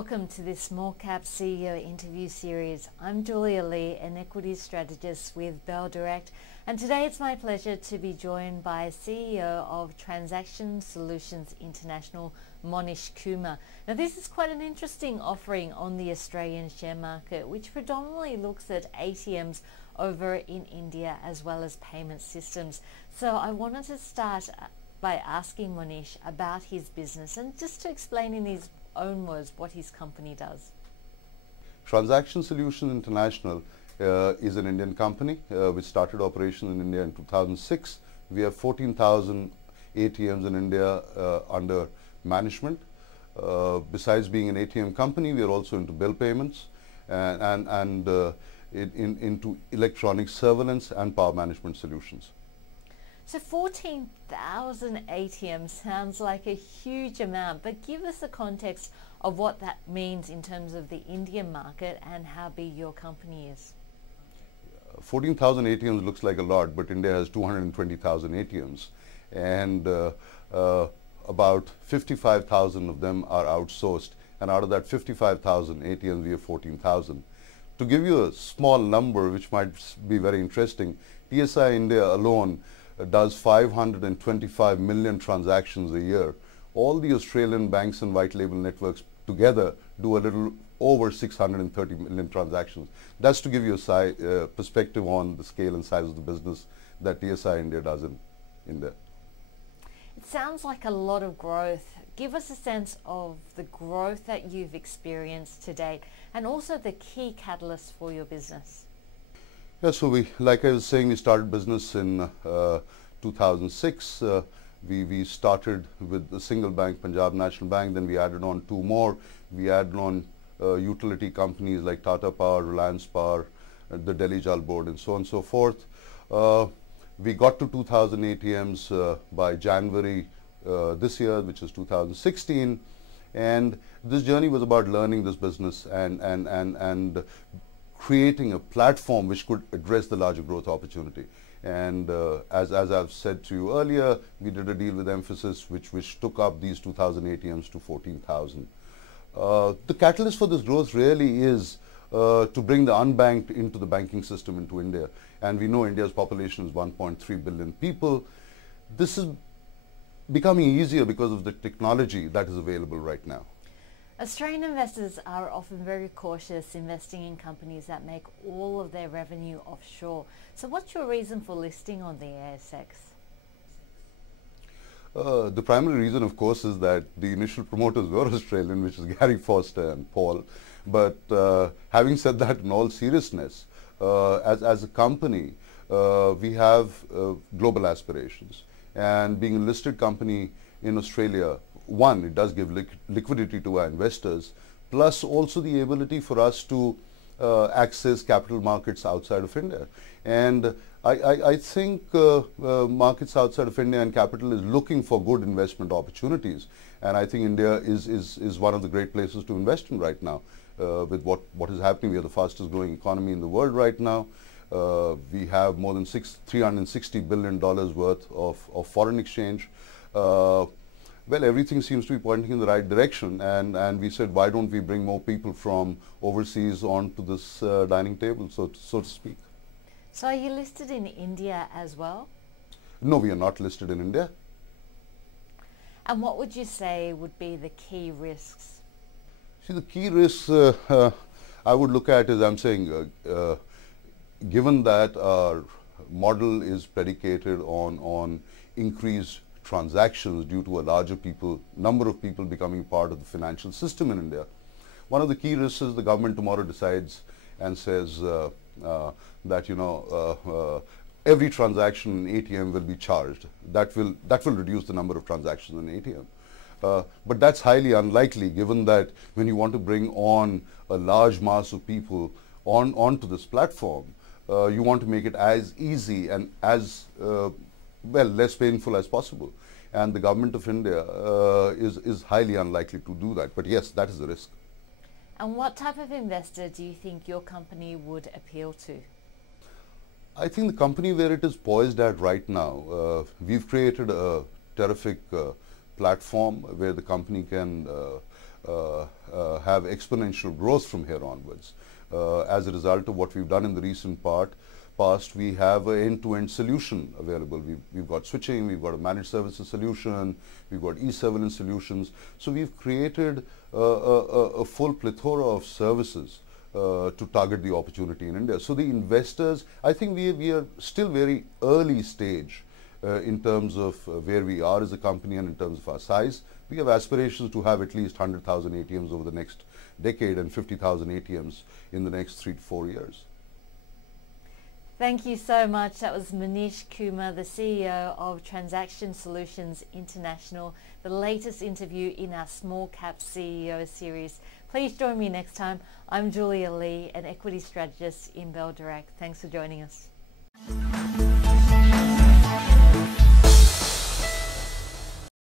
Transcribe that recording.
Welcome to this Small Cap CEO interview series. I'm Julia Lee, an equities strategist with Bell Direct, and today it's my pleasure to be joined by CEO of Transaction Solutions International, Mohnish Kumar. Now, this is quite an interesting offering on the Australian share market, which predominantly looks at ATMs over in India as well as payment systems. So I wanted to start by asking Mohnish about his business and just to explain in his own words what his company does. Transaction Solutions International is an Indian company which started operations in India in 2006. We have 14,000 ATMs in India under management. Besides being an ATM company, we are also into bill payments and into electronic surveillance and power management solutions. So 14,000 ATMs sounds like a huge amount, but give us the context of what that means in terms of the Indian market and how big your company is. 14,000 ATMs looks like a lot, but India has 220,000 ATMs, and about 55,000 of them are outsourced, and out of that 55,000 ATMs, we have 14,000. To give you a small number, which might be very interesting, TSI India alone does 525 million transactions a year. All the Australian banks and white label networks together do a little over 630 million transactions. That's to give you a perspective on the scale and size of the business that TSI India does in India. It sounds like a lot of growth. Give us a sense of the growth that you've experienced to date and also the key catalysts for your business. Yeah, so like I was saying, we started business in 2006. We started with a single bank, Punjab National Bank, then we added on two more. We added on utility companies like Tata Power, Reliance Power, the Delhi Jal Board, and so on and so forth. We got to 2,000 ATMs by January this year, which is 2016. And this journey was about learning this business and creating a platform which could address the larger growth opportunity. And as I've said to you earlier, we did a deal with Emphasis which took up these 2,000 ATMs to 14,000. The catalyst for this growth really is to bring the unbanked into the banking system into India. And we know India's population is 1.3 billion people. This is becoming easier because of the technology that is available right now. Australian investors are often very cautious investing in companies that make all of their revenue offshore. So what's your reason for listing on the ASX? The primary reason, of course, is that the initial promoters were Australian, which is Gary Foster and Paul. But having said that, in all seriousness, as a company, we have global aspirations. And being a listed company in Australia, one, it does give liquidity to our investors, plus also the ability for us to access capital markets outside of India. And I think markets outside of India and capital is looking for good investment opportunities. And I think India is one of the great places to invest in right now. With what is happening, we are the fastest growing economy in the world right now. We have more than $360 billion worth of foreign exchange. Well, everything seems to be pointing in the right direction, and we said, why don't we bring more people from overseas onto this dining table, so to speak. So are you listed in India as well? No, we are not listed in India. And what would you say would be the key risks? See, the key risks I would look at is, I'm saying, given that our model is predicated on increased transactions due to a larger number of people becoming part of the financial system in India. One of the key risks is the government tomorrow decides and says that every transaction in ATM will be charged. That will reduce the number of transactions in ATM. But that's highly unlikely, given that when you want to bring on a large mass of people onto this platform, you want to make it as easy and as less painful as possible. And the government of India is highly unlikely to do that. But yes, that is the risk. And what type of investor do you think your company would appeal to? I think the company where it is poised at right now, we've created a terrific platform where the company can have exponential growth from here onwards. As a result of what we've done in the recent past, we have an end-to-end solution available. We've got switching, we've got a managed services solution, we've got e-surveillance solutions. So we've created a full plethora of services to target the opportunity in India. So the investors, I think we are still very early stage in terms of where we are as a company and in terms of our size. We have aspirations to have at least 100,000 ATMs over the next decade and 50,000 ATMs in the next 3 to 4 years. Thank you so much. That was Mohnish Kumar, the CEO of Transaction Solutions International, the latest interview in our Small Cap CEO series. Please join me next time. I'm Julia Lee, an equity strategist in Bell Direct. Thanks for joining us.